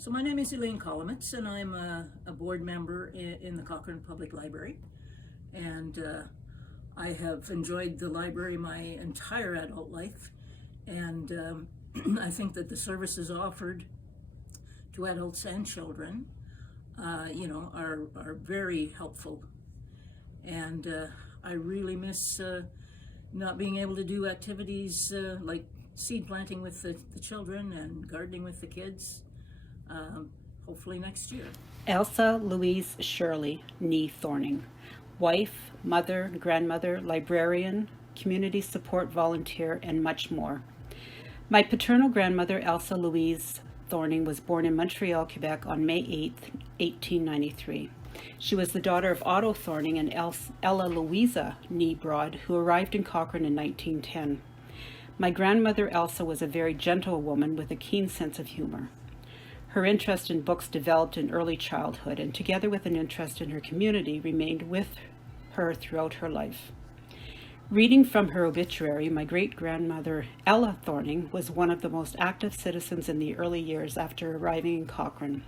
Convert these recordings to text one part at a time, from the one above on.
So my name is Elaine Kolomitz, and I'm a board member in the Cochrane Public Library. And I have enjoyed the library my entire adult life. And I think that the services offered to adults and children, are very helpful. And I really miss not being able to do activities like seed planting with the children and gardening with the kids. Hopefully next year. Elsa Louise Shirley Nee Thorning, wife, mother, grandmother, librarian, community support volunteer, and much more. My paternal grandmother, Elsa Louise Thorning, was born in Montreal, Quebec on May 8, 1893. She was the daughter of Otto Thorning and Ella Louisa Nee Broad, who arrived in Cochrane in 1910. My grandmother, Elsa, was a very gentle woman with a keen sense of humor. Her interest in books developed in early childhood, and together with an interest in her community, remained with her throughout her life. Reading from her obituary, my great-grandmother Ella Thorning was one of the most active citizens in the early years after arriving in Cochrane.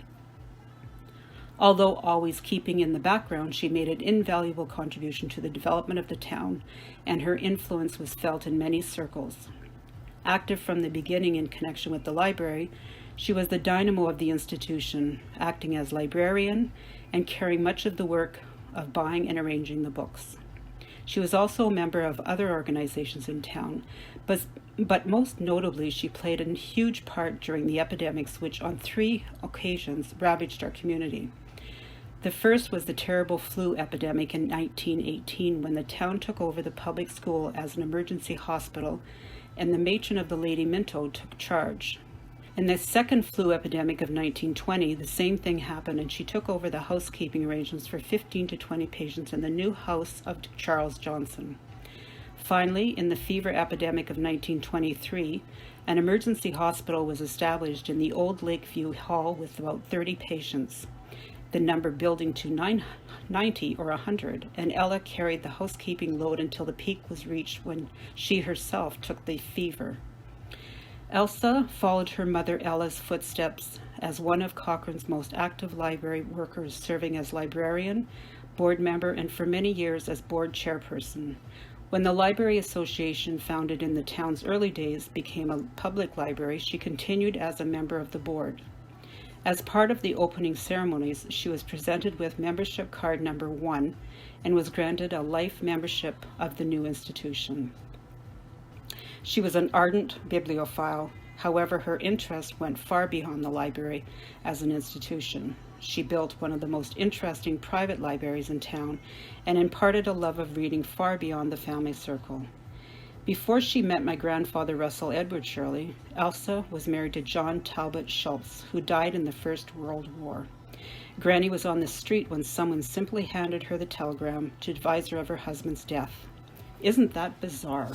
Although always keeping in the background, she made an invaluable contribution to the development of the town, and her influence was felt in many circles. Active from the beginning in connection with the library, she was the dynamo of the institution, acting as librarian and carrying much of the work of buying and arranging the books. She was also a member of other organizations in town, but most notably she played a huge part during the epidemics which on 3 occasions ravaged our community. The first was the terrible flu epidemic in 1918 when the town took over the public school as an emergency hospital and the matron of the Lady Minto took charge. In the second flu epidemic of 1920, the same thing happened, and she took over the housekeeping arrangements for 15 to 20 patients in the new house of Charles Johnson. Finally, in the fever epidemic of 1923, an emergency hospital was established in the old Lakeview Hall with about 30 patients, the number building to 90 or 100, and Ella carried the housekeeping load until the peak was reached when she herself took the fever. Elsa followed her mother Ella's footsteps as one of Cochrane's most active library workers, serving as librarian, board member, and for many years as board chairperson. When the Library Association, founded in the town's early days, became a public library, she continued as a member of the board. As part of the opening ceremonies, she was presented with membership card number 1 and was granted a life membership of the new institution. She was an ardent bibliophile. However, her interest went far beyond the library as an institution. She built one of the most interesting private libraries in town and imparted a love of reading far beyond the family circle. Before she met my grandfather Russell Edward Shirley, Elsa was married to John Talbot Schultz, who died in the First World War. Granny was on the street when someone simply handed her the telegram to advise her of her husband's death. Isn't that bizarre?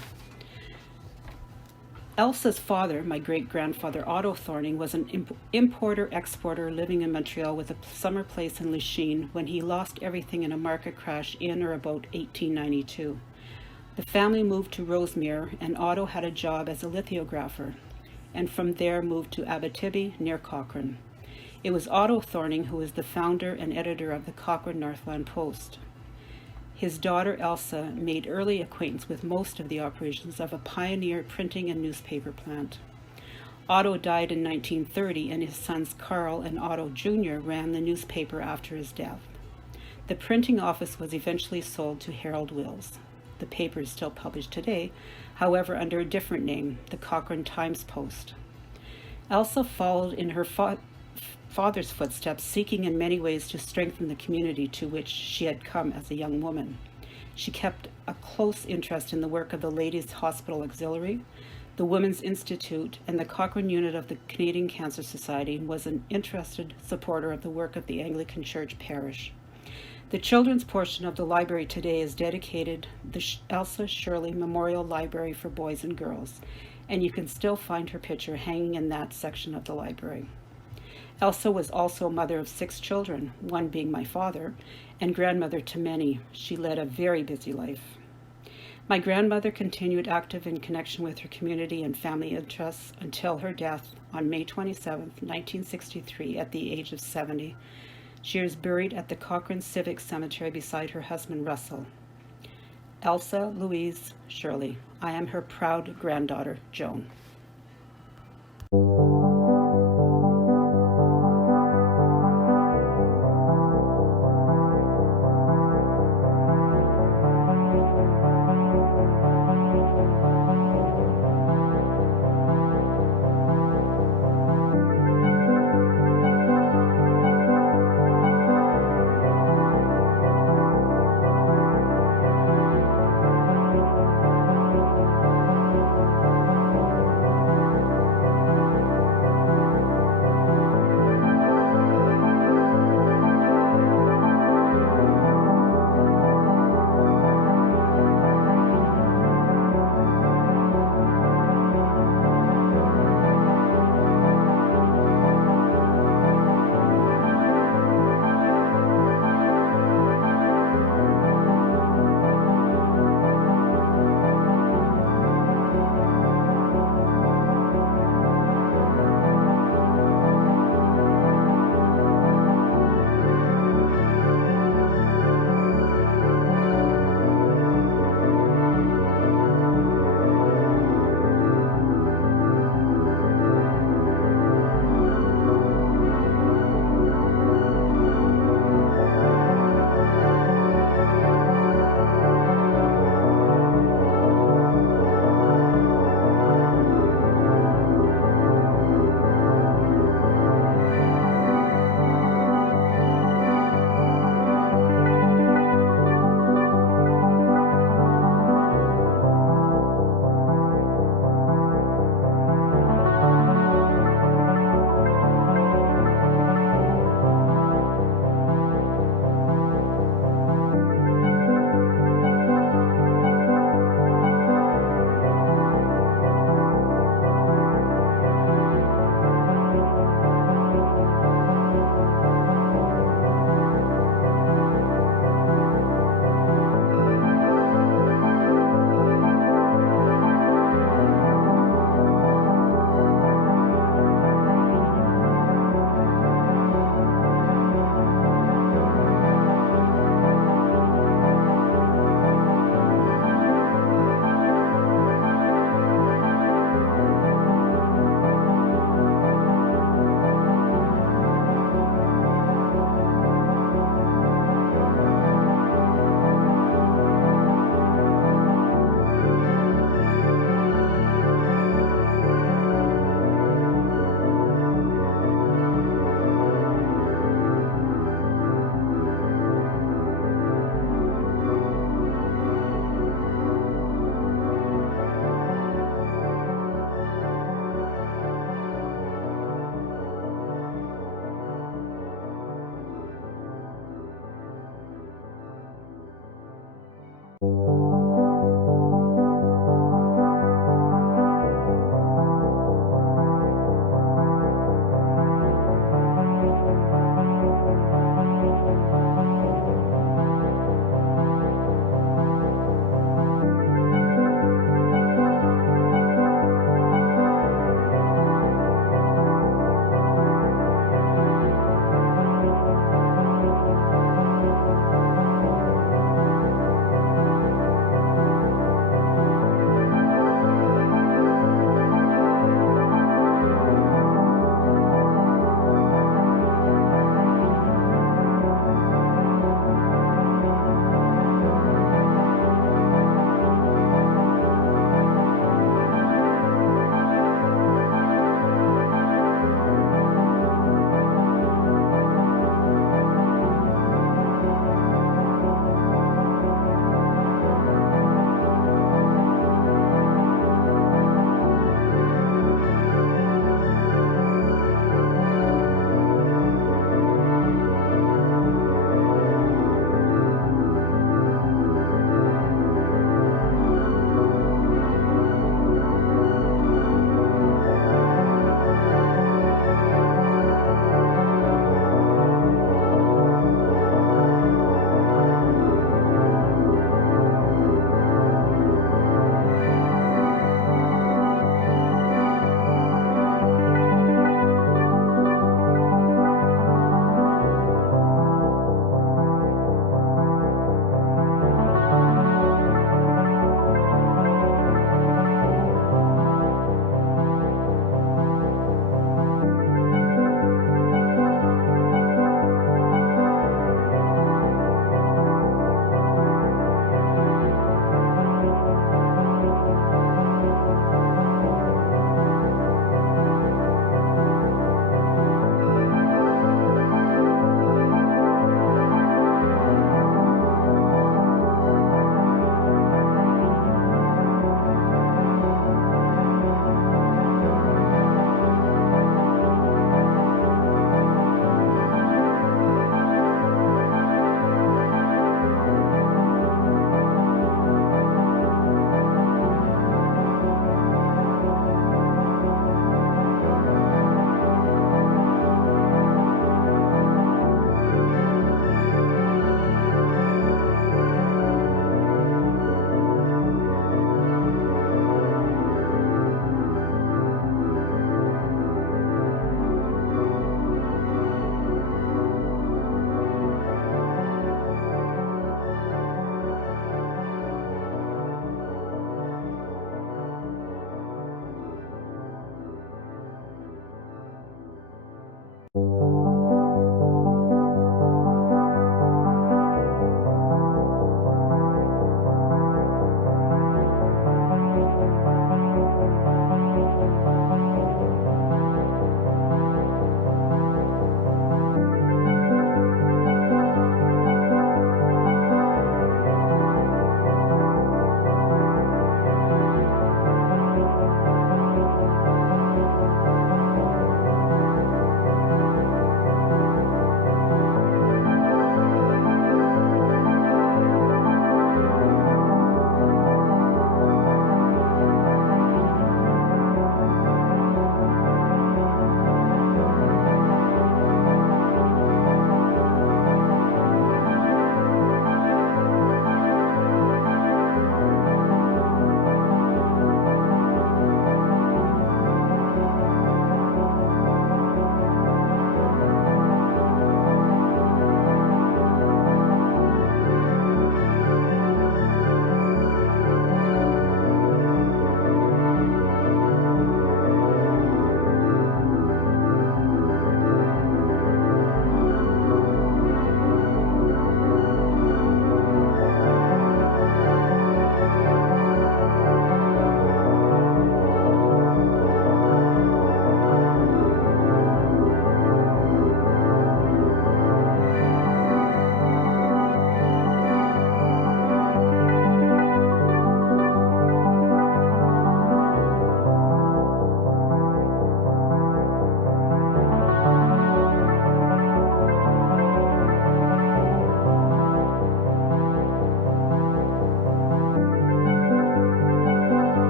Elsa's father, my great-grandfather Otto Thorning, was an importer-exporter living in Montreal with a summer place in Lachine when he lost everything in a market crash in or about 1892. The family moved to Rosemere, and Otto had a job as a lithographer, and from there moved to Abitibi near Cochrane. It was Otto Thorning who was the founder and editor of the Cochrane Northland Post. His daughter Elsa made early acquaintance with most of the operations of a pioneer printing and newspaper plant. Otto died in 1930, and his sons Carl and Otto Jr. ran the newspaper after his death. The printing office was eventually sold to Harold Wills. The paper is still published today, however under a different name, the Cochrane Times-Post. Elsa followed in her father's footsteps, seeking in many ways to strengthen the community to which she had come as a young woman. She kept a close interest in the work of the Ladies' Hospital Auxiliary, the Women's Institute, and the Cochrane unit of the Canadian Cancer Society, and was an interested supporter of the work of the Anglican Church parish. The children's portion of the library today is dedicated the Elsa Shirley Memorial Library for Boys and Girls, and you can still find her picture hanging in that section of the library. Elsa was also a mother of 6 children, one being my father, and grandmother to many. She led a very busy life. My grandmother continued active in connection with her community and family interests until her death on May 27, 1963, at the age of 70. She is buried at the Cochrane Civic Cemetery beside her husband, Russell. Elsa Louise Shirley. I am her proud granddaughter, Joan.